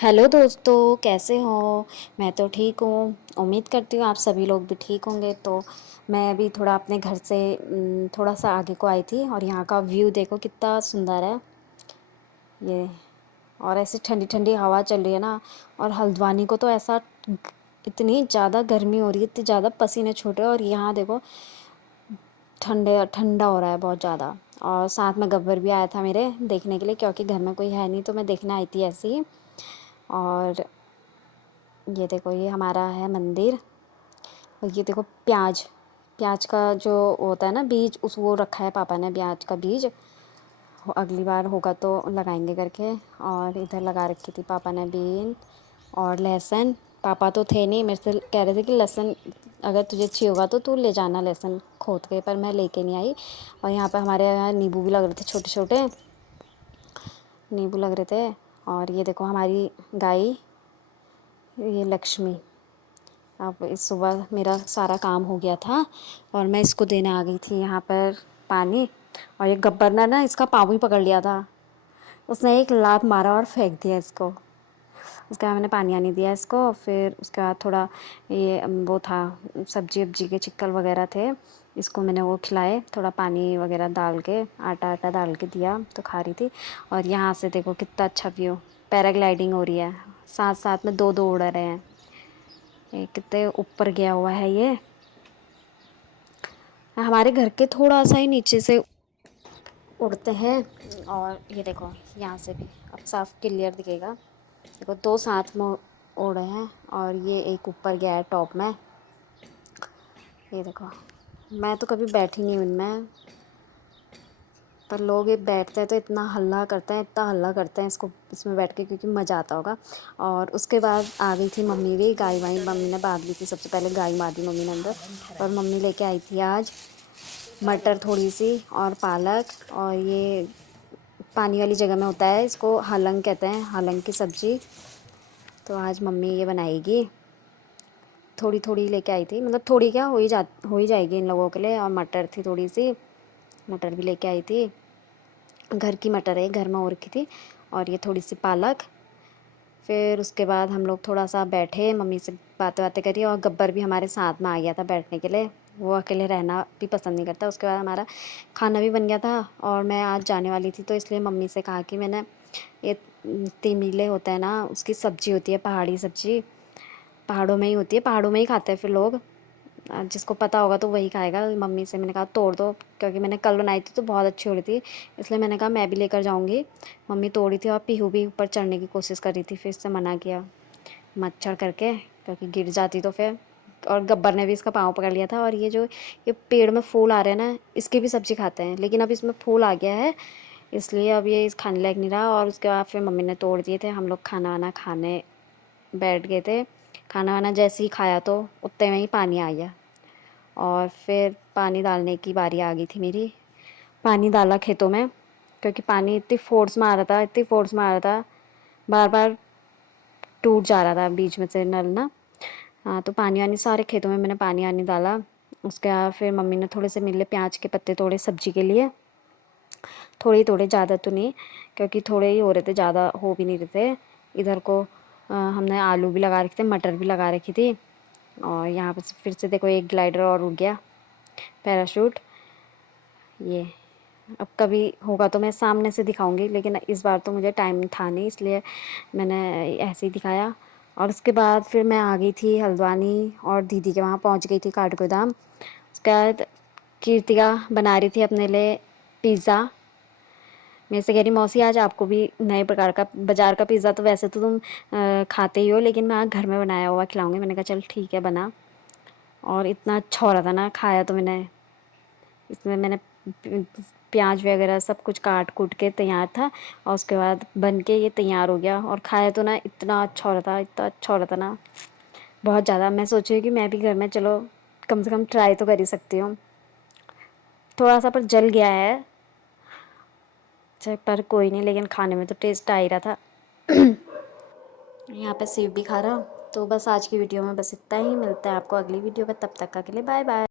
Hello दोस्तों, कैसे हो। मैं तो ठीक हूँ। उम्मीद करती हूँ आप सभी लोग भी ठीक होंगे। तो मैं अभी थोड़ा अपने घर से थोड़ा सा आगे को आई थी और यहाँ का व्यू देखो कितना सुंदर है ये। और ऐसे ठंडी ठंडी हवा चल रही है ना। और हल्द्वानी को तो ऐसा इतनी ज़्यादा गर्मी हो रही है, इतनी ज़्यादा पसीने छूट रहे हैं। और यहाँ देखो ठंडे ठंडा हो रहा है बहुत ज़्यादा। और साथ में गब्बर भी आया था मेरे देखने के लिए, क्योंकि घर में कोई है नहीं तो मैं देखने आई थी ऐसे ही। और ये देखो, ये हमारा है मंदिर। और ये देखो प्याज, प्याज का जो होता है ना बीज, उस वो रखा है पापा ने प्याज का बीज। अगली बार होगा तो लगाएंगे करके। और इधर लगा रखी थी पापा ने बीन। और लहसुन, पापा तो थे नहीं, मेरे से कह रहे थे कि लहसुन अगर तुझे अच्छी होगा तो तू ले जाना लहसुन खोद के, पर मैं लेके नहीं आई। और यहाँ पर हमारे यहाँ नींबू भी लग रहे थे, छोटे छोटे नींबू लग रहे थे। और ये देखो हमारी गाय, ये लक्ष्मी। अब इस सुबह मेरा सारा काम हो गया था और मैं इसको देने आ गई थी यहाँ पर पानी। और ये गब्बर ने ना इसका पाँव ही पकड़ लिया था। उसने एक लात मारा और फेंक दिया इसको। उसके बाद मैंने पानी आनी दिया इसको। फिर उसके बाद थोड़ा ये वो था, सब्जी वब्जी के चिक्कल वगैरह थे, इसको मैंने वो खिलाए। थोड़ा पानी वगैरह डाल के, आटा आटा डाल के दिया तो खा रही थी। और यहाँ से देखो कितना अच्छा व्यू, पैराग्लाइडिंग हो रही है, साथ साथ में दो दो उड़ रहे हैं। ये कितने ऊपर गया हुआ है ये, हमारे घर के थोड़ा सा ही नीचे से उड़ते हैं। और ये देखो यहाँ से भी अब साफ क्लियर दिखेगा। देखो दो साथ में उड़ रहे हैं और ये एक ऊपर गया है टॉप में। ये देखो, मैं तो कभी बैठी नहीं हूँ इनमें, पर लोग ये बैठते हैं तो इतना हल्ला करते हैं, इतना हल्ला करते हैं इसको, इसमें बैठ के, क्योंकि मज़ा आता होगा। और उसके बाद आ गई थी मम्मी भी, गाय वाई मम्मी ने बांध ली थी। सबसे पहले गाय मार दी मम्मी ने अंदर। और मम्मी लेके आई थी आज मटर थोड़ी सी और पालक। और ये पानी वाली जगह में होता है, इसको हलंग कहते हैं, हलंग की सब्ज़ी। तो आज मम्मी ये बनाएगी। थोड़ी थोड़ी लेके आई थी, मतलब थोड़ी क्या, हो ही जाएगी इन लोगों के लिए। और मटर थी थोड़ी सी, मटर भी लेके आई थी। घर की मटर है, घर में हो रखी थी। और ये थोड़ी सी पालक। फिर उसके बाद हम लोग थोड़ा सा बैठे, मम्मी से बातें बातें करी। और गब्बर भी हमारे साथ में आ गया था बैठने के लिए, वो अकेले रहना भी पसंद नहीं करता। उसके बाद हमारा खाना भी बन गया था। और मैं आज जाने वाली थी तो इसलिए मम्मी से कहा कि मैंने ये तिमीले होता है ना, उसकी सब्ज़ी होती है, पहाड़ी सब्ज़ी, पहाड़ों में ही होती है, पहाड़ों में ही खाते हैं फिर लोग। जिसको पता होगा तो वही खाएगा। मम्मी से मैंने कहा तोड़ दो, क्योंकि मैंने कल बनाई थी तो बहुत अच्छी हो रही थी, इसलिए मैंने कहा मैं भी लेकर जाऊंगी। मम्मी तोड़ी थी और पीहू भी ऊपर चढ़ने की कोशिश कर रही थी, फिर इससे मना किया मत चढ़ करके, क्योंकि गिर जाती तो फिर। और गब्बर ने भी इसका पाँव पकड़ लिया था। और ये जो ये पेड़ में फूल आ रहे हैं ना, इसकी भी सब्ज़ी खाते हैं, लेकिन अब इसमें फूल आ गया है इसलिए अब ये खाने लायक नहीं रहा। और उसके बाद फिर मम्मी ने तोड़ दिए थे। हम लोग खाना वाना खाने बैठ गए थे। खाना वाना जैसे ही खाया तो उतने में ही पानी आ गया। और फिर पानी डालने की बारी आ गई थी मेरी। पानी डाला खेतों में, क्योंकि पानी इतनी फोर्स में आ रहा था, इतनी फोर्स में आ रहा था, बार बार टूट जा रहा था बीच में से नल ना। हाँ, तो पानी वानी सारे खेतों में मैंने पानी वानी डाला। उसके बाद फिर मम्मी ने थोड़े से मिले प्याज के पत्ते तोड़े सब्जी के लिए, थोड़े ही तोड़े, ज़्यादा तो नहीं, क्योंकि थोड़े ही हो रहे थे, ज़्यादा हो भी नहीं रहे थे। इधर को हमने आलू भी लगा रखे थे, मटर भी लगा रखी थी। और यहाँ पर फिर से देखो एक ग्लाइडर और उड़ गया, पैराशूट। ये अब कभी होगा तो मैं सामने से दिखाऊंगी, लेकिन इस बार तो मुझे टाइम था नहीं, इसलिए मैंने ऐसे ही दिखाया। और उसके बाद फिर मैं आ गई थी हल्द्वानी और दीदी के वहाँ पहुँच गई थी, काठगोदाम। उसके बाद कीर्तिका बना रही थी अपने लिए पिज़्ज़ा। मेरे से कह रही मौसी आज आपको भी नए प्रकार का, बाज़ार का पिज़्ज़ा तो वैसे तो तुम खाते ही हो, लेकिन मैं आज घर में बनाया हुआ खिलाऊंगी। मैंने कहा चल ठीक है बना। और इतना अच्छा हो रहा था ना, खाया तो मैंने, इसमें मैंने प्याज वगैरह सब कुछ काट कूट के तैयार था। और उसके बाद बन के ये तैयार हो गया और खाया तो ना इतना अच्छा हो रहा था, इतना अच्छा हो रहा था ना, बहुत ज़्यादा। मैं सोच रही हूँ कि मैं भी घर में चलो कम से कम ट्राई तो कर ही सकती हूँ। थोड़ा सा पर जल गया है, चाहे पर कोई नहीं, लेकिन खाने में तो टेस्ट आ ही रहा था। यहाँ पे सेब भी खा रहा। तो बस आज की वीडियो में बस इतना ही, मिलता है आपको अगली वीडियो में, तब तक के लिए बाय बाय।